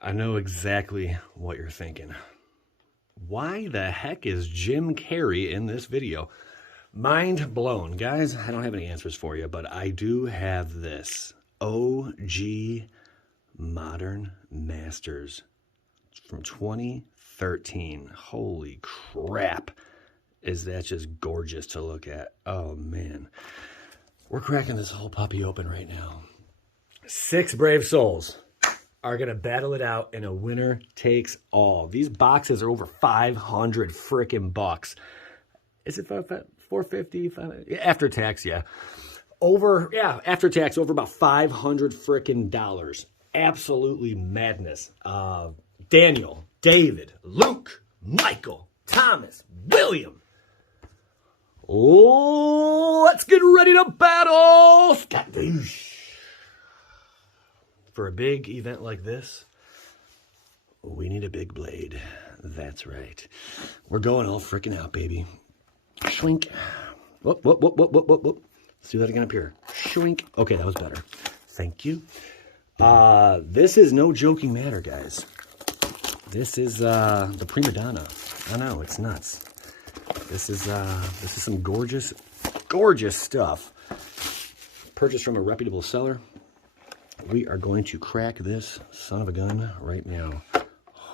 I know exactly what you're thinking. Why the heck is Jim Carrey in this video? Mind blown. Guys, I don't have any answers for you, but I do have this. OG Modern Masters from 2013. Holy crap. Is that just gorgeous to look at? Oh, man. We're cracking this whole puppy open right now. 6 brave souls are going to battle it out in a winner takes all. These boxes are over 500 freaking bucks. Is it 450? After tax, yeah. After tax, over about 500 freaking dollars. Absolutely madness. Daniel, David, Luke, Michael, Thomas, William. Oh, let's get ready to battle. For a big event like this, we need a big blade. That's right. We're going all freaking out, baby. Shwink. Whoop, whoop, whoop, whoop, whoop, whoop, whoop. Let's do that again up here. Shwink. Okay, that was better. Thank you. This is no joking matter, guys. This is the prima donna. I know, it's nuts. This is some gorgeous, gorgeous stuff. Purchased from a reputable seller. We are going to crack this son of a gun right now.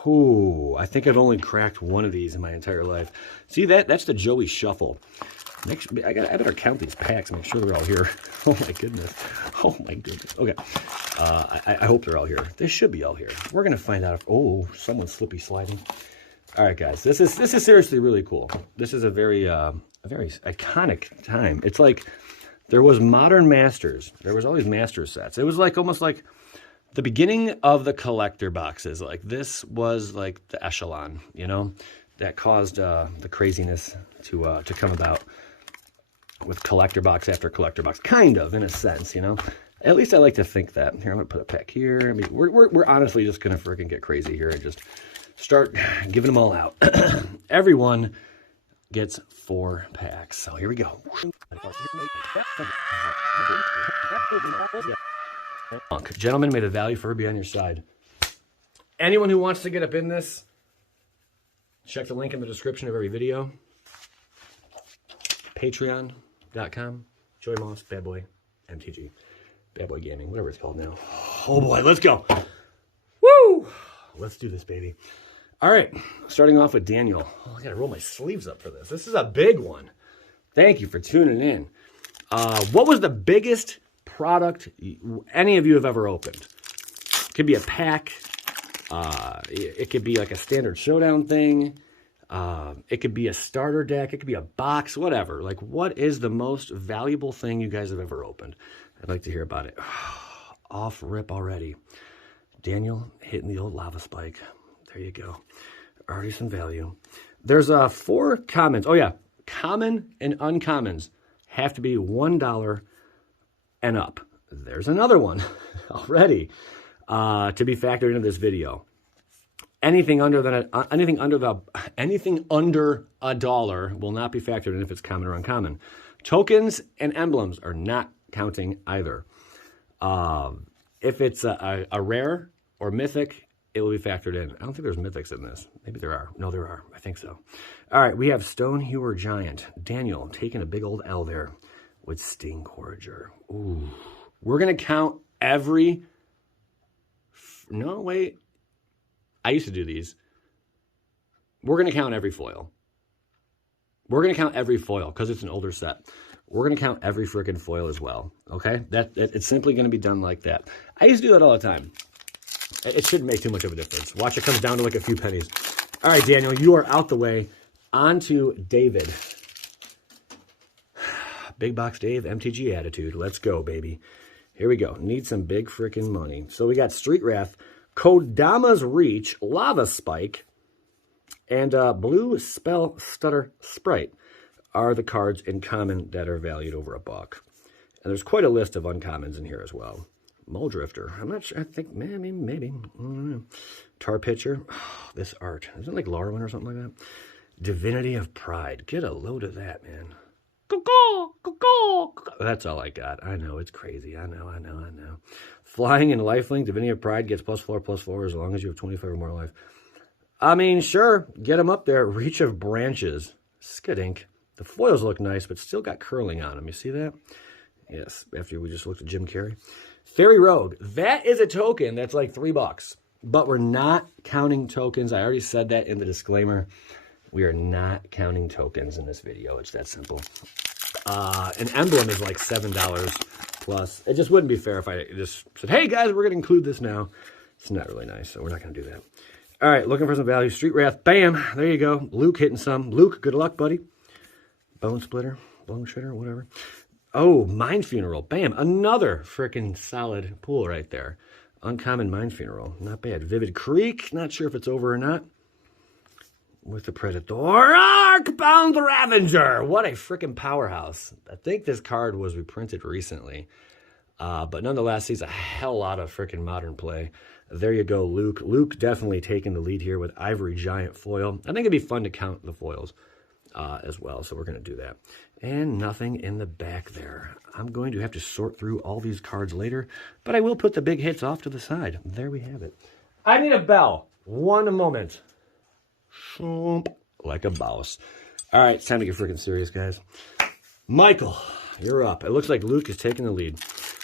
Oh, I think I've only cracked one of these in my entire life. See that? That's the Joey Shuffle. I better count these packs, make sure they're all here. Oh my goodness. Oh my goodness. Okay. I hope they're all here. They should be all here. We're gonna find out if someone's slippy sliding. All right, guys. This is seriously really cool. This is a very iconic time. It's like there was Modern Masters. There was all these Master sets. It was like almost like the beginning of the collector boxes. Like this was like the echelon, you know, that caused the craziness to come about with collector box after collector box, kind of in a sense, you know. At least I like to think that. Here, I'm gonna put a pack here. I mean, we're honestly just gonna freaking get crazy here and just start giving them all out. Everyone gets 4 packs. So here we go. Gentlemen, may the value forever be on your side. Anyone who wants to get up in this, check the link in the description of every video. Patreon.com. Joey Moss, Bad Boy, MTG. Bad Boy Gaming, whatever it's called now. Oh boy, let's go. Woo! Let's do this, baby. All right, starting off with Daniel. Oh, I gotta roll my sleeves up for this. This is a big one. Thank you for tuning in. What was the biggest product any of you have ever opened? It could be a pack. It could be like a standard showdown thing. It could be a starter deck. It could be a box, whatever. Like, what is the most valuable thing you guys have ever opened? I'd like to hear about it. Off rip already. Daniel hitting the old lava spike. There you go. Already some value. There's 4 comments. Oh, yeah. Common and uncommons have to be $1 and up. There's another one already to be factored into this video. Anything under $1 will not be factored in if it's common or uncommon. Tokens and emblems are not counting either. If it's a rare or mythic, it will be factored in. I don't think there's mythics in this. Maybe there are. No, there are. I think so. All right, we have Stone Hewer Giant. Daniel taking a big old L there with Sting Courager. Ooh. We're going to count every... No, wait. I used to do these. We're going to count every foil. We're going to count every foil because it's an older set. We're going to count every freaking foil as well, okay? It's simply going to be done like that. I used to do that all the time. It shouldn't make too much of a difference. Watch, it comes down to like a few pennies. All right, Daniel, you are out the way. On to David. Big Box Dave, MTG attitude. Let's go, baby. Here we go. Need some big freaking money. So we got Street Wrath, Kodama's Reach, Lava Spike, and Blue Spell Stutter Sprite are the cards in common that are valued over $1. And there's quite a list of uncommons in here as well. Muldrifter. I'm not sure. I think maybe. I don't know. Tar Pitcher. Oh, this art. Is it like Larwin or something like that? Divinity of Pride. Get a load of that, man. That's all I got. I know, it's crazy. I know. Flying and lifelink, Divinia Pride gets +4/+4 as long as you have 25 or more life. I mean, sure, get them up there. Reach of branches. Skidink. The foils look nice, but still got curling on them. You see that? Yes, after we just looked at Jim Carrey. Fairy Rogue. That is a token that's like $3. But we're not counting tokens. I already said that in the disclaimer. We are not counting tokens in this video. It's that simple. An emblem is like $7 plus. It just wouldn't be fair if I just said, hey guys, we're going to include this now. It's not really nice, so we're not going to do that. All right, looking for some value. Street Wrath. Bam. There you go. Luke hitting some. Luke, good luck, buddy. Bone Splitter. Bone Shitter, whatever. Oh, Mind Funeral. Bam. Another freaking solid pool right there. Uncommon Mind Funeral. Not bad. Vivid Creek. Not sure if it's over or not. With the Predator. Arkbound Ravager. What a freaking powerhouse. I think this card was reprinted recently. But nonetheless, he's a hell lot of freaking modern play. There you go, Luke. Luke definitely taking the lead here with Ivory Giant foil. I think it'd be fun to count the foils as well. So we're going to do that. And nothing in the back there. I'm going to have to sort through all these cards later, but I will put the big hits off to the side. There we have it. I need a bell. One moment. Like a boss. All right, it's time to get freaking serious, guys. Michael, you're up. It looks like Luke is taking the lead.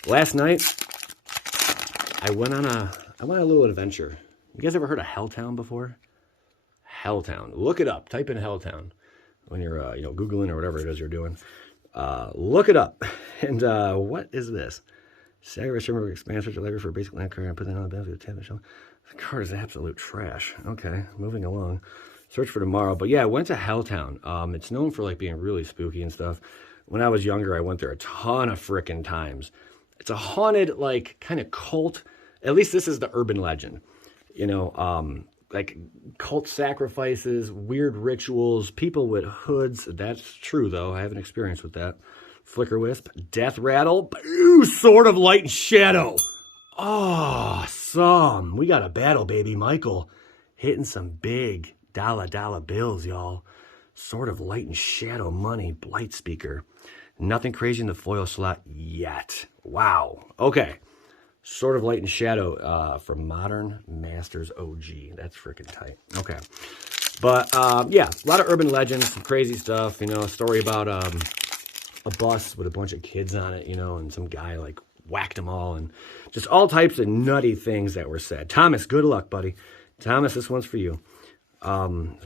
Last night, I went on a little adventure. You guys ever heard of Helltown before? Helltown. Look it up. Type in Helltown when you're Googling or whatever it is you're doing. Look it up. And what is this? Stagger Shimmer expands search library for basic land card and put that on the benefit of the tab show. The card is absolute trash. Okay, moving along. Search for tomorrow. But yeah, I went to Helltown. It's known for like being really spooky and stuff. When I was younger, I went there a ton of frickin' times. It's a haunted, like, kind of cult. At least this is the urban legend. You know, like cult sacrifices, weird rituals, people with hoods. That's true, though. I have an experience with that. Flicker Wisp, Death Rattle, ooh, Sword of Light and Shadow. Awesome. We got a battle, baby. Michael hitting some big dollar bills, y'all. Sword of Light and Shadow money, Blight Speaker. Nothing crazy in the foil slot yet. Wow. Okay. Sword of Light and Shadow from Modern Masters OG. That's freaking tight. Okay. But, yeah, a lot of urban legends, some crazy stuff. You know, a story about a bus with a bunch of kids on it, you know, and some guy, like, whacked them all. And just all types of nutty things that were said. Thomas, good luck, buddy. Thomas, this one's for you. We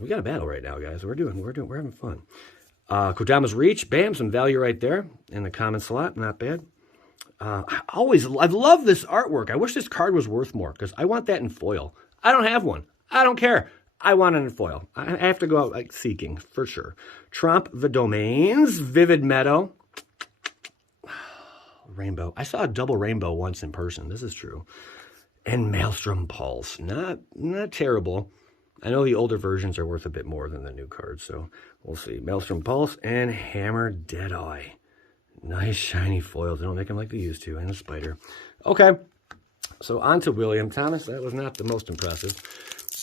got a battle right now, guys. We're having fun. Kodama's Reach, bam, some value right there in the common slot, not bad. I love this artwork. I wish this card was worth more because I want that in foil. I don't have one. I don't care. I want it in foil. I have to go out like seeking for sure. Tromp the Domains, Vivid Meadow, Rainbow. I saw a double rainbow once in person. This is true. And Maelstrom Pulse, not terrible. I know the older versions are worth a bit more than the new cards, so we'll see. Maelstrom Pulse and Hammer Deadeye. Nice shiny foils. They don't make them like they used to. And a spider. Okay, so on to William. Thomas, that was not the most impressive.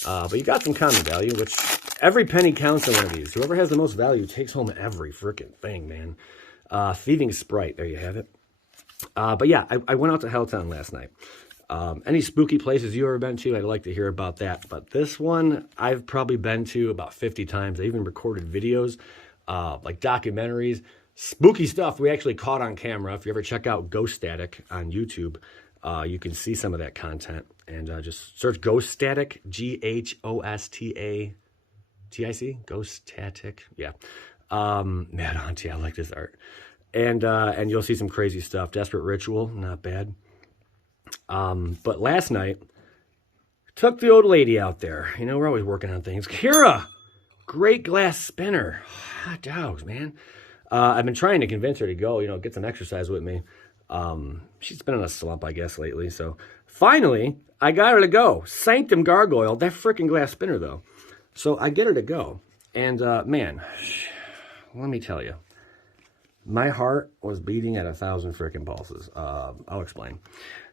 But you got some common value, which every penny counts on one of these. Whoever has the most value takes home every freaking thing, man. Thieving Sprite, there you have it. But yeah, I went out to Helltown last night. Any spooky places you ever been to, I'd like to hear about that. But this one, I've probably been to about 50 times. I even recorded videos, like documentaries. Spooky stuff we actually caught on camera. If you ever check out Ghost Static on YouTube, you can see some of that content. And just search Ghost Static, Ghostatic, Ghost Static. Yeah. Mad Auntie, I like this art. And you'll see some crazy stuff. Desperate Ritual, not bad. But last night, took the old lady out there. You know, we're always working on things. Kira, great glass spinner. Hot dogs, man. I've been trying to convince her to go, you know, get some exercise with me. She's been on a slump, I guess, lately. So finally, I got her to go. Sanctum Gargoyle, that freaking glass spinner, though. So I get her to go. And, man, let me tell you. My heart was beating at 1,000 freaking pulses. I'll explain.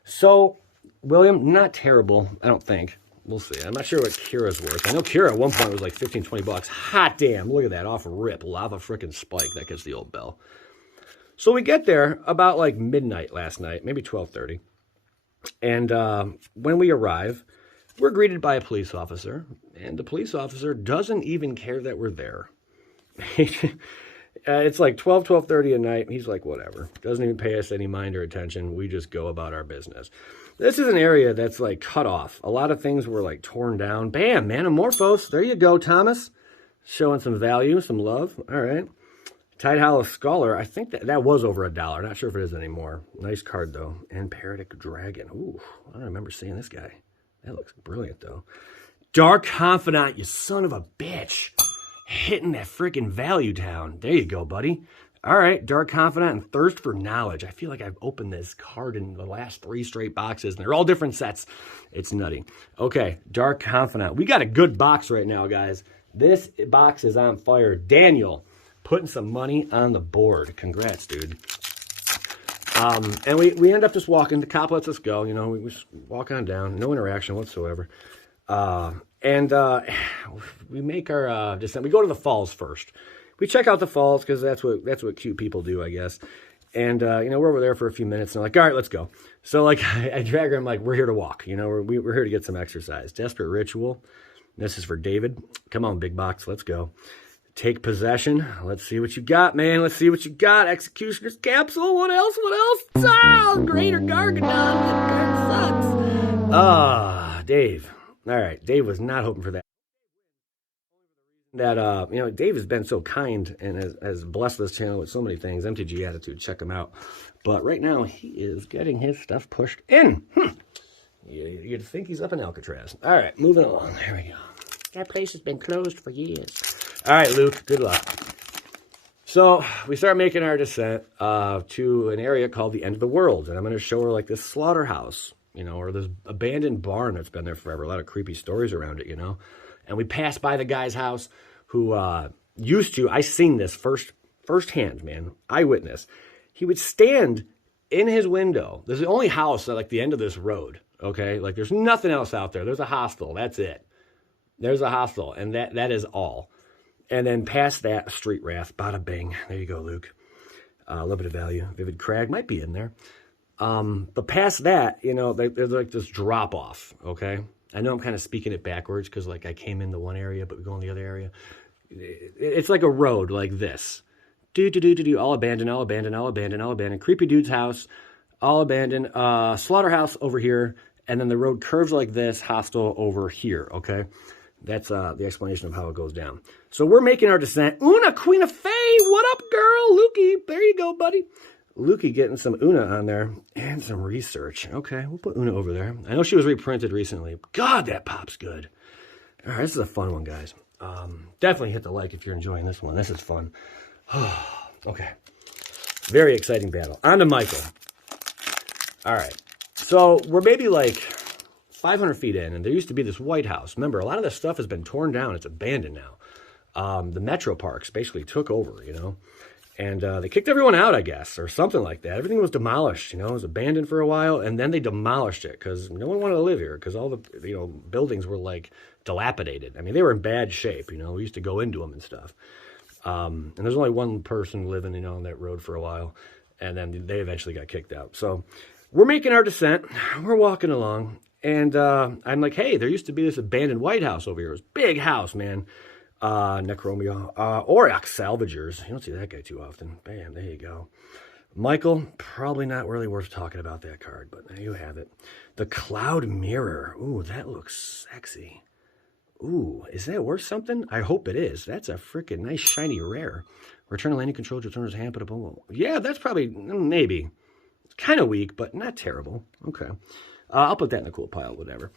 So, William, not terrible, I don't think. We'll see. I'm not sure what Kira's worth. I know Kira at one point was like 15, 20 bucks. Hot damn. Look at that. Off rip. Lava freaking spike. That gets the old bell. So we get there about like midnight last night, maybe 12:30. And when we arrive, we're greeted by a police officer. And the police officer doesn't even care that we're there. It's like 12:30 at night. He's like, whatever. Doesn't even pay us any mind or attention. We just go about our business. This is an area that's like cut off. A lot of things were like torn down. Bam, Manamorphos. There you go, Thomas. Showing some value, some love. All right. Tide Hollow Scholar. I think that was over $1. Not sure if it is anymore. Nice card, though. And Paratic Dragon. Ooh, I don't remember seeing this guy. That looks brilliant, though. Dark Confidant, you son of a bitch. Hitting that freaking value down. There you go, buddy. All right, Dark Confidant and Thirst for Knowledge. I feel like I've opened this card in the last 3 straight boxes, and they're all different sets. It's nutty. Okay, Dark Confidant. We got a good box right now, guys. This box is on fire. Daniel, putting some money on the board. Congrats, dude. And we end up just walking. The cop lets us go. You know, we just walk on down. No interaction whatsoever. And we make our descent. We go to the falls first. We check out the falls because that's what cute people do, I guess. And you know, we're over there for a few minutes, and I'm like, all right, let's go. So like, I drag her. I'm like, we're here to walk. You know, we're here to get some exercise. Desperate Ritual. This is for David. Come on, big box. Let's go. Take Possession. Let's see what you got, man. Let's see what you got. Executioner's Capsule. What else? What else? Oh, Greater Gargadon. That card sucks. Dave. All right, Dave was not hoping for that. You know, Dave has been so kind and has blessed this channel with so many things. MTG Attitude, check him out. But right now, he is getting his stuff pushed in. You'd think he's up in Alcatraz. All right, moving along. There we go. That place has been closed for years. All right, Luke, good luck. So we start making our descent to an area called the End of the World. And I'm going to show her like this slaughterhouse, you know, or this abandoned barn that's been there forever. A lot of creepy stories around it, you know. And we pass by the guy's house who used to, I seen this firsthand, man, eyewitness. He would stand in his window. There's the only house at like the end of this road, okay? Like there's nothing else out there. There's a hostel, that's it. There's a hostel, and that is all. And then past that, Street Wrath, bada bing. There you go, Luke. A little bit of value. Vivid Crag might be in there. But past that, you know, there's like this drop off, okay? I know I'm kind of speaking it backwards because like I came in the one area, but we go in the other area. It's like a road like this. All abandoned, all abandoned, all abandoned, all abandoned. Creepy dude's house, all abandoned. Slaughterhouse over here. And then the road curves like this, hostel over here, okay? That's the explanation of how it goes down. So we're making our descent. Una, Queen of Fae, what up, girl? Lukey, there you go, buddy. Lukey getting some Una on there and some research. Okay, we'll put Una over there. I know she was reprinted recently. God, that pop's good. All right, this is a fun one, guys. Definitely hit the like if you're enjoying this one. This is fun. Okay. Very exciting battle. On to Michael. All right. So we're maybe like 500 feet in, and there used to be this White House. Remember, a lot of this stuff has been torn down. It's abandoned now. The Metro Parks basically took over, you know. And they kicked everyone out, I guess, or something like that. Everything was demolished, you know. It was abandoned for a while, and then they demolished it because no one wanted to live here because all the, you know, buildings were, like, dilapidated. I mean, they were in bad shape, you know. We used to go into them and stuff. And there's only one person living, you know, on that road for a while, and then they eventually got kicked out. So we're making our descent. We're walking along, and I'm like, hey, there used to be this abandoned White House over here. It was a big house, man. Necromia, Auroch Salvagers. You don't see that guy too often. Bam, there you go. Michael, probably not really worth talking about that card, but there you have it. The Cloud Mirror. Ooh, that looks sexy. Ooh, is that worth something? I hope it is. That's a freaking nice, shiny rare. Return a landing control to return his hand, but a boom. Yeah, that's probably, maybe. It's kind of weak, but not terrible. Okay. I'll put that in a cool pile, whatever.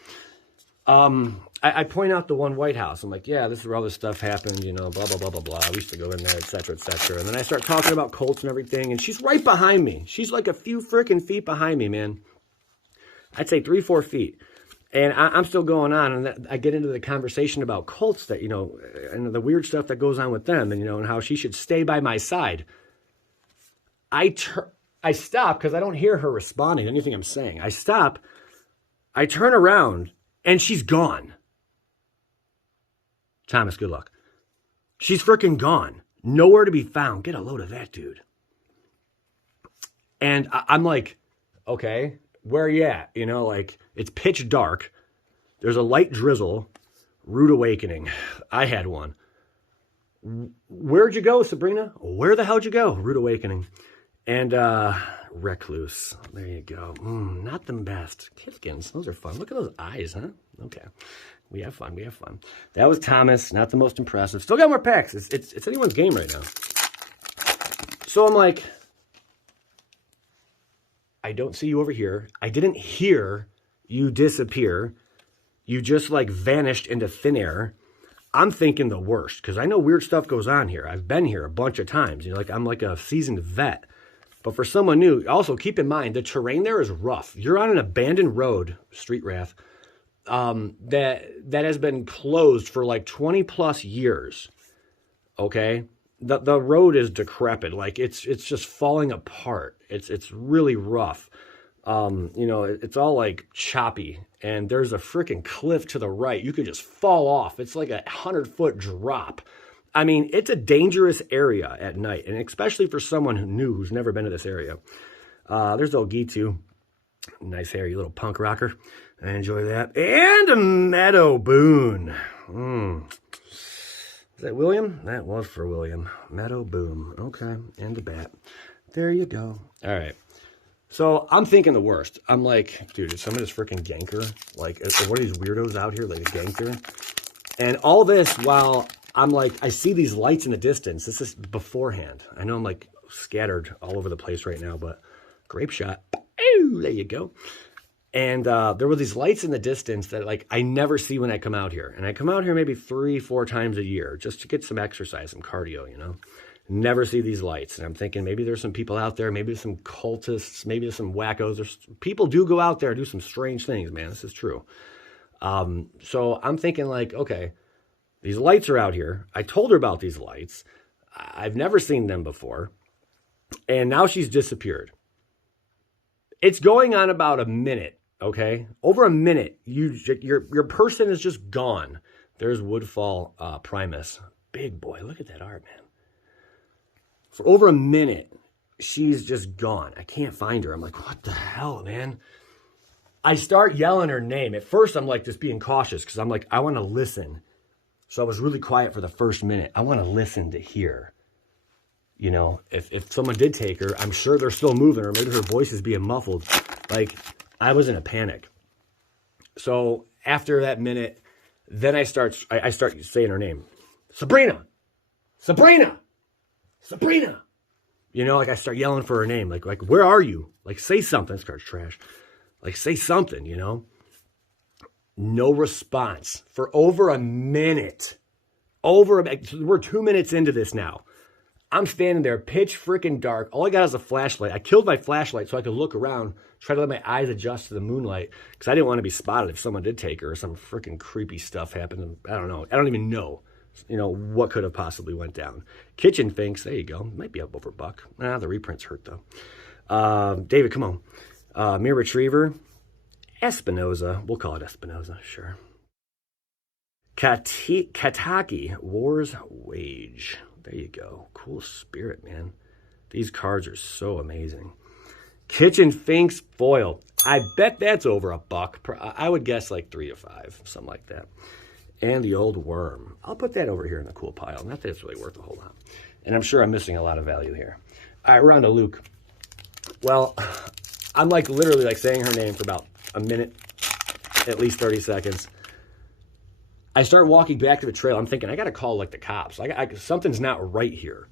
I point out the one White House. I'm like, yeah, this is where all this stuff happened, you know, blah, blah, blah, blah, blah. We used to go in there, et cetera, et cetera. And then I start talking about Colts and everything, and she's right behind me. She's like a few freaking feet behind me, man. I'd say 3-4 feet. And I'm still going on, and I get into the conversation about Colts that, you know, and the weird stuff that goes on with them, and, you know, and how she should stay by my side. I stop because I don't hear her responding to anything I'm saying. I stop. I turn around, And she's gone. Thomas, good luck. She's freaking gone. Nowhere to be found. Get a load of that, dude. And I'm like, okay, where are you at? You know, like, it's pitch dark. There's a light drizzle. Rude awakening. I had one. Where'd you go, Sabrina? Where the hell'd you go? Rude awakening. And recluse. There you go. Not the best. Kifkins. Those are fun. Look at those eyes, huh? Okay. We have fun. We have fun. That was Thomas. Not the most impressive. Still got more packs. It's anyone's game right now. So I'm like, I don't see you over here. I didn't hear you disappear. You just like vanished into thin air. I'm thinking the worst because I know weird stuff goes on here. I've been here a bunch of times. You know, like I'm like a seasoned vet. But for someone new, also keep in mind the terrain there is rough. You're on an abandoned road, Street Wrath, that has been closed for like 20 plus years. Okay, the road is decrepit. Like it's just falling apart. It's really rough. You know, it's all like choppy, and there's a freaking cliff to the right. You could just fall off. It's like a 100-foot drop. I mean, it's a dangerous area at night, and especially for someone who's never been to this area. There's old Gitu. Nice hair, you little punk rocker. I enjoy that. And a Meadow Boone. Is that William? That was for William. Meadow Boom. Okay, and the bat. There you go. All right. So I'm thinking the worst. I'm like, dude, is some of this freaking ganker? Like, what are these weirdos out here, like a ganker? And all this while I'm like, I see these lights in the distance. This is beforehand. I know I'm like scattered all over the place right now, but grape shot. Ooh, there you go. And there were these lights in the distance that like I never see when I come out here. And I come out here maybe 3-4 times a year just to get some exercise, some cardio, you know. Never see these lights. And I'm thinking maybe there's some people out there, maybe there's some cultists, maybe there's some wackos. People do go out there and do some strange things, man. This is true. So I'm thinking like, okay, these lights are out here. I told her about these lights. I've never seen them before. And now she's disappeared. It's going on about a minute, okay? Over a minute, your person is just gone. There's Woodfall Primus. Big boy. Look at that art, man. For over a minute, she's just gone. I can't find her. I'm like, what the hell, man? I start yelling her name. At first, I'm like just being cautious because I'm like, I want to listen. So I was really quiet for the first minute. I want to listen to hear. You know, if someone did take her, I'm sure they're still moving, or maybe her voice is being muffled. Like, I was in a panic. So after that minute, then I start saying her name. Sabrina! Sabrina! Sabrina! You know, like I start yelling for her name. Like, where are you? Like, say something. This card's trash. Like, say something, you know? No response for over a minute. We're 2 minutes into this now. I'm standing there, pitch freaking dark. All I got is a flashlight. I killed my flashlight so I could look around, try to let my eyes adjust to the moonlight, because I didn't want to be spotted if someone did take her or some freaking creepy stuff happened. I don't know. I don't even know, you know, what could have possibly went down. Kitchen thinks, there you go. Might be up over $1. Nah, the reprints hurt, though. David, come on. Mere Retriever. Espinoza. We'll call it Espinoza, sure. Kataki. War's Wage. There you go. Cool spirit, man. These cards are so amazing. Kitchen Finks foil. I bet that's over $1. I would guess like 3 to 5, something like that. And the old worm. I'll put that over here in the cool pile. Not that it's really worth a whole lot. And I'm sure I'm missing a lot of value here. All right, we're on to Luke. Well, I'm like literally like saying her name for about a minute, at least 30 seconds. I start walking back to the trail. I'm thinking, I got to call like the cops. Something's not right here.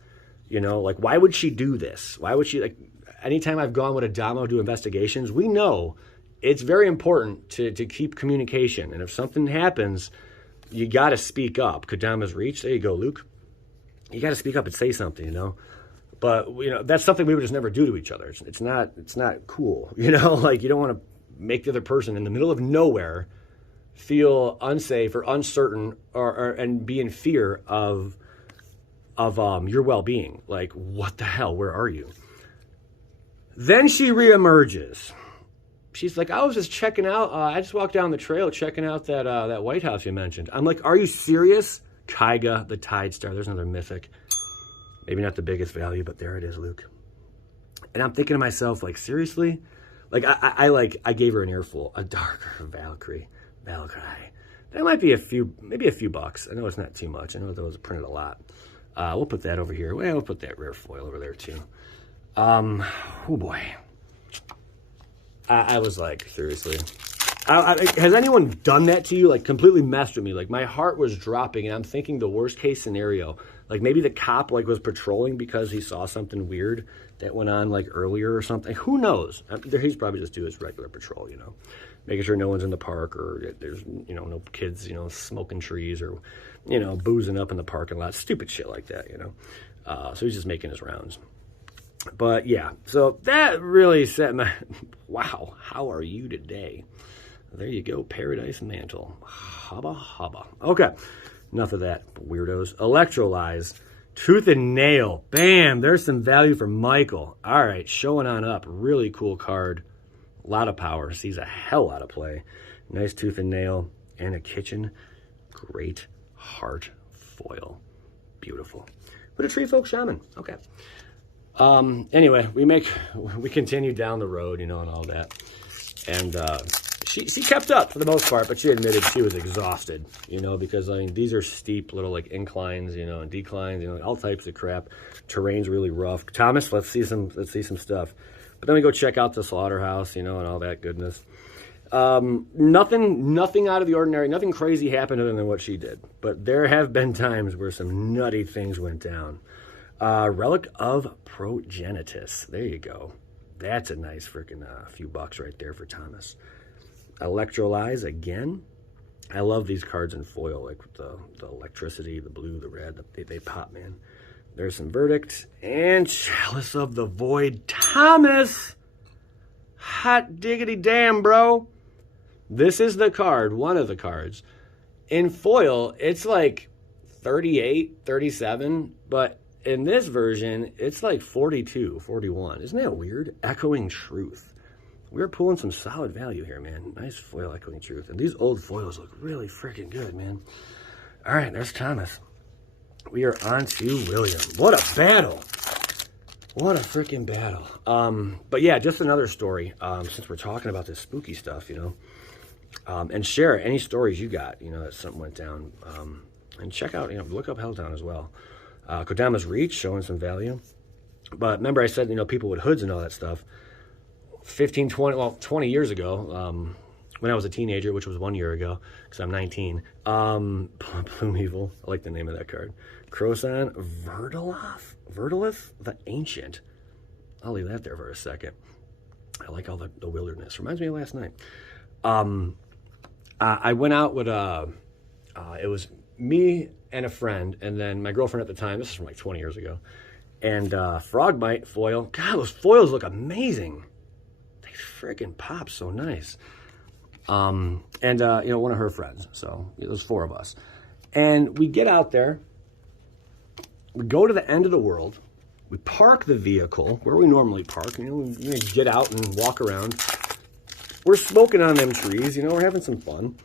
You know, like why would she do this? Why would she, like, anytime I've gone with Adamo to investigations, we know it's very important to keep communication. And if something happens, you got to speak up. Kadama's reach. There you go, Luke. You got to speak up and say something, you know. But, you know, that's something we would just never do to each other. It's not cool, you know. Like, you don't want to make the other person in the middle of nowhere feel unsafe or uncertain and be in fear of your well-being. Like, what the hell? Where are you? Then she reemerges. she's like, I was just checking out. I just walked down the trail checking out that White House you mentioned. I'm like, are you serious? Kyga, the Tide Star. There's another mythic. Maybe not the biggest value, but there it is, Luke. And I'm thinking to myself, like, seriously? Like, I gave her an earful. A darker Valkyrie. That might be maybe a few bucks. I know it's not too much. I know those are printed a lot. We'll put that over here. Well, we'll put that rare foil over there, too. Oh, boy. I was like, seriously. Has anyone done that to you? Like, completely messed with me. Like, my heart was dropping, and I'm thinking the worst case scenario. Like, maybe the cop, like, was patrolling because he saw something weird that went on, like, earlier or something. Who knows? He's probably just doing his regular patrol, you know. Making sure no one's in the park or there's, you know, no kids, you know, smoking trees or, you know, boozing up in the parking lot. Stupid shit like that, you know. So he's just making his rounds. But, yeah. So that really set my... Wow. How are you today? There you go, Paradise Mantle. Hubba. Okay, enough of that, weirdos. Electrolyze, Tooth and Nail. Bam, there's some value for Michael. All right, showing on up. Really cool card. A lot of power. Sees a hell out of play. Nice Tooth and Nail and a kitchen. Great heart foil. Beautiful. But a Tree Folk Shaman. Okay. Anyway, we continue down the road, you know, and all that. And, She kept up for the most part, but she admitted she was exhausted, you know, because, I mean, these are steep little, like, inclines, you know, and declines, you know, all types of crap. Terrain's really rough. Thomas, let's see some stuff. But then we go check out the slaughterhouse, you know, and all that goodness. Nothing out of the ordinary, nothing crazy happened other than what she did. But there have been times where some nutty things went down. Relic of Progenitus. There you go. That's a nice freaking few bucks right there for Thomas. Electrolyze again. I love these cards in foil, like with the electricity, the blue, the red. They pop, man. There's some Verdict and Chalice of the Void. Thomas! Hot diggity damn, bro. This is the card, one of the cards. In foil, it's like 38, 37, but in this version, it's like 42, 41. Isn't that weird? Echoing Truth. We're pulling some solid value here, man. Nice foil Echoing Truth. And these old foils look really freaking good, man. All right, there's Thomas. We are on to William. What a battle. What a freaking battle. But yeah, just another story, since we're talking about this spooky stuff, you know. And share any stories you got, you know, that something went down. And check out, you know, look up Helltown as well. Kodama's Reach, showing some value. But remember I said, you know, people with hoods and all that stuff. 20 years ago, when I was a teenager, which was 1 year ago, because I'm 19, Plume Evil, I like the name of that card. Croson, Verdolith the Ancient. I'll leave that there for a second. I like all the wilderness. Reminds me of last night. I went out with, it was me and a friend, and then my girlfriend at the time. This is from like 20 years ago. And Frogmite foil. God, those foils look amazing. They freaking pop so nice. And you know, one of her friends. So it was 4 of us. And we get out there. We go to the end of the world. We park the vehicle where we normally park. You know, we get out and walk around. We're smoking on them trees. You know, we're having some fun.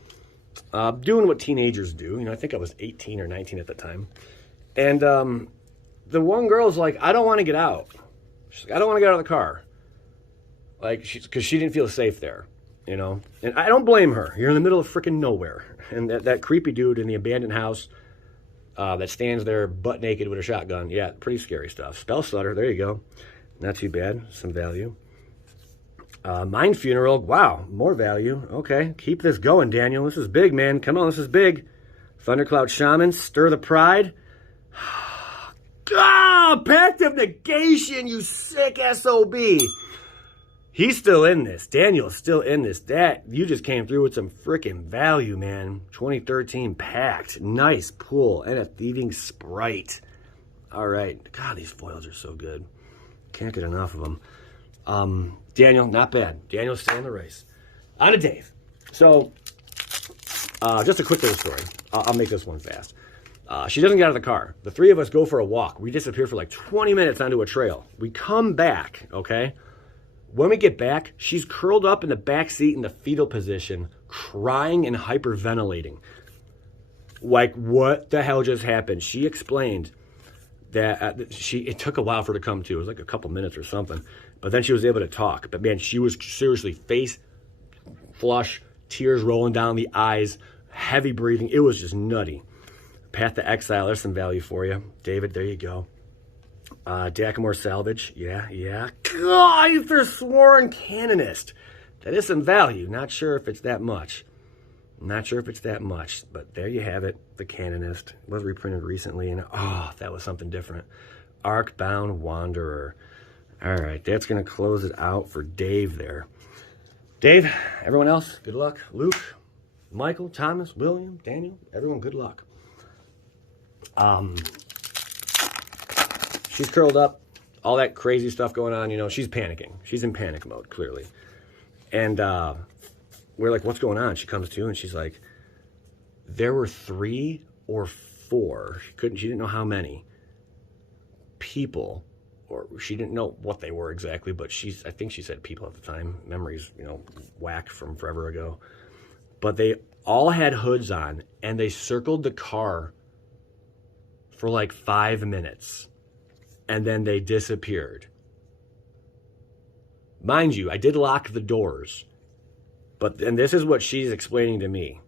Doing what teenagers do. You know, I think I was 18 or 19 at the time. And the one girl's like, I don't want to get out. She's like, I don't want to get out of the car. Like, because she didn't feel safe there, you know. And I don't blame her. You're in the middle of freaking nowhere. And that creepy dude in the abandoned house that stands there butt naked with a shotgun. Yeah, pretty scary stuff. Spell Slutter, there you go. Not too bad. Some value. Mind Funeral. Wow, more value. Okay, keep this going, Daniel. This is big, man. Come on, this is big. Thundercloud Shaman. Stir the Pride. Ah, Pact of Negation, you sick SOB. He's still in this. Daniel's still in this. You just came through with some freaking value, man. 2013 Pact. Nice pull. And a Thieving Sprite. All right. God, these foils are so good. Can't get enough of them. Daniel, not bad. Daniel's still in the race. On to Dave. So, just a quick little story. I'll make this one fast. She doesn't get out of the car. The 3 of us go for a walk. We disappear for like 20 minutes onto a trail. We come back, okay? When we get back, she's curled up in the back seat in the fetal position, crying and hyperventilating. Like, what the hell just happened? She explained that it took a while for her to come to. It was like a couple minutes or something. But then she was able to talk. But man, she was seriously face flush, tears rolling down the eyes, heavy breathing. It was just nutty. Path to Exile, there's some value for you. David, there you go. Dacamore Salvage, yeah. God, he's their sworn canonist. That is some value. Not sure if it's that much. But there you have it. The Canonist. It was reprinted recently, and that was something different. Arcbound Wanderer. All right, that's going to close it out for Dave there. Dave, everyone else, good luck. Luke, Michael, Thomas, William, Daniel, everyone, good luck. She's curled up. All that crazy stuff going on, you know, she's panicking. She's in panic mode, clearly. And we're like, what's going on? She comes to and she's like, there were 3 or 4. She didn't know how many people, or she didn't know what they were exactly, but I think she said people at the time. Memories, you know, whack from forever ago. But they all had hoods on and they circled the car for like 5 minutes and then they disappeared. Mind you, I did lock the doors, and this is what she's explaining to me.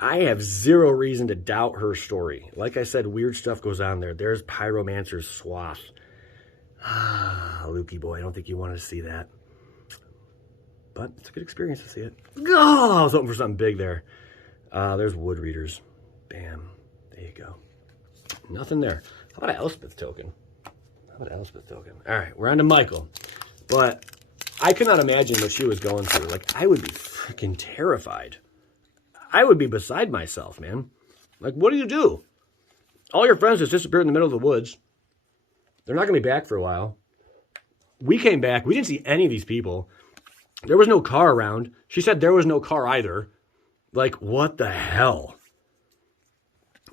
I have zero reason to doubt her story. Like I said, weird stuff goes on there. There's Pyromancer's Swath. Lukey boy, I don't think you wanted to see that. But it's a good experience to see it. I was hoping for something big there. There's Wood Readers. Bam. There you go. Nothing there. How about an Elspeth token? All right, we're on to Michael. But I could not imagine what she was going through. Like, I would be freaking terrified. I would be beside myself, man. Like, what do? All your friends just disappeared in the middle of the woods. They're not going to be back for a while. We came back. We didn't see any of these people. There was no car around. She said there was no car either. Like, what the hell?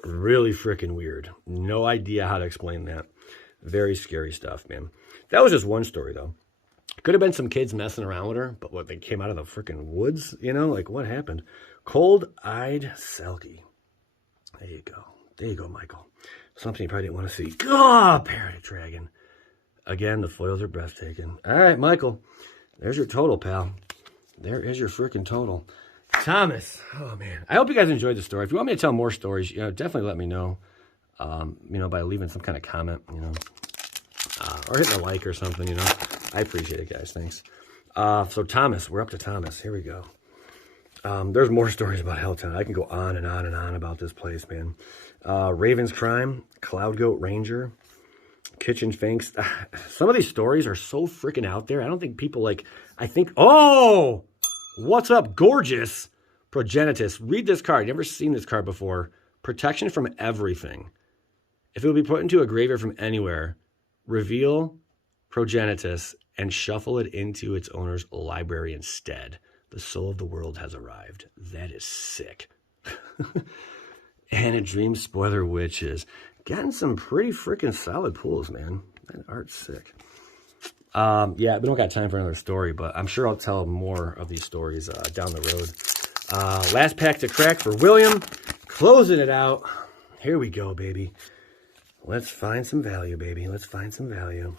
Really freaking weird. No idea how to explain that. Very scary stuff, man. That was just one story, though. Could have been some kids messing around with her, but what, they came out of the freaking woods, you know? Like, what happened? Cold-eyed Selkie. There you go, Michael. Something you probably didn't want to see. Parrot Dragon. Again, the foils are breathtaking. All right, Michael. There's your total, pal. There is your freaking total. Thomas. Oh, man. I hope you guys enjoyed the story. If you want me to tell more stories, you know, definitely let me know. You know, by leaving some kind of comment, you know, or hitting a like or something, you know. I appreciate it, guys. Thanks. So Thomas, we're up to Thomas. Here we go. There's more stories about Helltown. I can go on and on and on about this place, man. Raven's Crime, Cloud Goat Ranger, Kitchen Finks. Some of these stories are so freaking out there. I don't think people oh, what's up, gorgeous Progenitus. Read this card. Never seen this card before. Protection from everything. If it would be put into a graveyard from anywhere, reveal Progenitus and shuffle it into its owner's library instead. The soul of the world has arrived. That is sick. And a Dream Spoiler Witches. Getting some pretty freaking solid pulls, man. That art's sick. Yeah, we don't got time for another story, but I'm sure I'll tell more of these stories down the road. Last pack to crack for William. Closing it out. Here we go, baby. Let's find some value, baby. Let's find some value.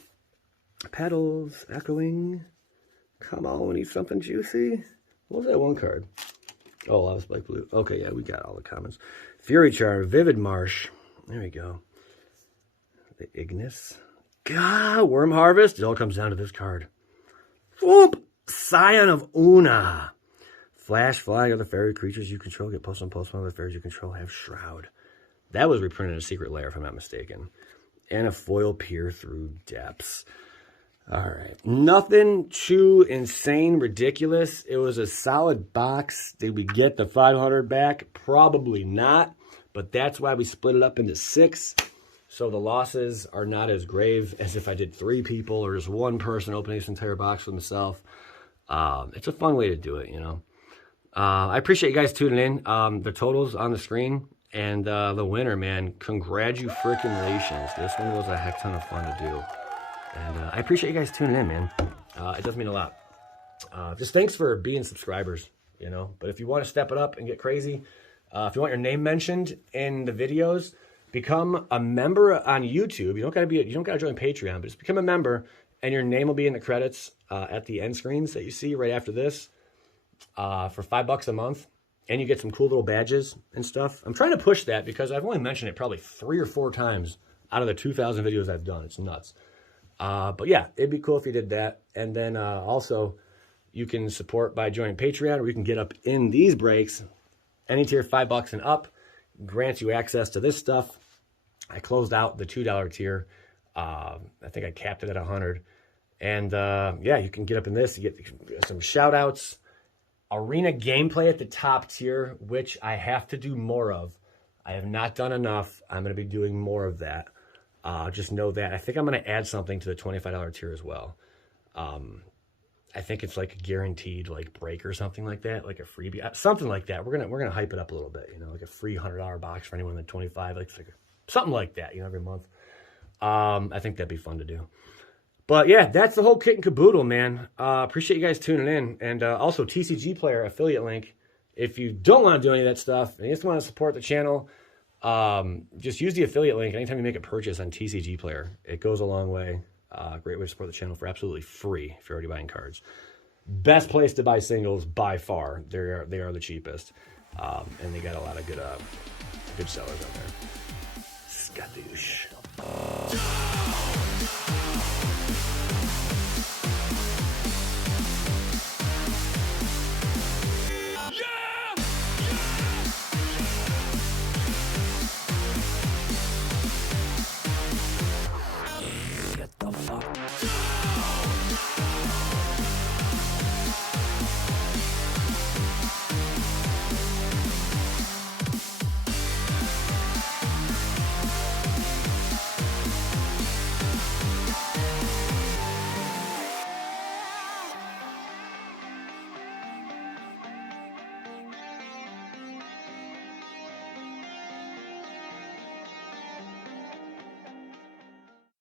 Petals, Echoing. Come on, we need something juicy. What was that one card? Oh, Lava Spike Blue. Okay, yeah, we got all the comments. Fury Charm, Vivid Marsh. There we go. The Ignis. God, Worm Harvest. It all comes down to this card. Whoop! Scion of Una. Flash, Fly, other fairy creatures you control get +1/+1. Other fairies you control have Shroud. That was reprinted in a Secret Lair, if I'm not mistaken. And a foil Peer Through Depths. All right. Nothing too insane, ridiculous. It was a solid box. Did we get the 500 back? Probably not. But that's why we split it up into 6. So the losses are not as grave as if I did 3 people or just one person opening this entire box for themselves. It's a fun way to do it, you know. I appreciate you guys tuning in. The totals on the screen. And the winner, man, congratulations. This one was a heck ton of fun to do. And I appreciate you guys tuning in, man. It does mean a lot. Just thanks for being subscribers, you know. But if you want to step it up and get crazy, if you want your name mentioned in the videos, become a member on YouTube. You don't gotta join Patreon, but just become a member, and your name will be in the credits at the end screens that you see right after this for $5 a month, and you get some cool little badges and stuff. I'm trying to push that because I've only mentioned it probably 3 or 4 times out of the 2,000 videos I've done. It's nuts. But yeah, it'd be cool if you did that. And then also, you can support by joining Patreon, or you can get up in these breaks. Any tier $5 and up grants you access to this stuff. I closed out the $2 tier. I think I capped it at 100. And yeah, you can get up in this. You get some shout outs. Arena gameplay at the top tier, which I have to do more of. I have not done enough. I'm going to be doing more of that. Just know that. I think I'm going to add something to the $25 tier as well. I think it's like a guaranteed like break or something like that, like a freebie, something like that. We're gonna hype it up a little bit, you know, like a free $100 box for anyone in the 25, like something like that, you know, every month. I think that'd be fun to do. But yeah, that's the whole kit and caboodle, man. Appreciate you guys tuning in, and also TCG Player affiliate link. If you don't want to do any of that stuff and you just want to support the channel, just use the affiliate link anytime you make a purchase on TCG Player. It goes a long way. Great way to support the channel for absolutely free if you're already buying cards. Best place to buy singles by far. They are the cheapest, and they got a lot of good sellers out there. Skadoosh.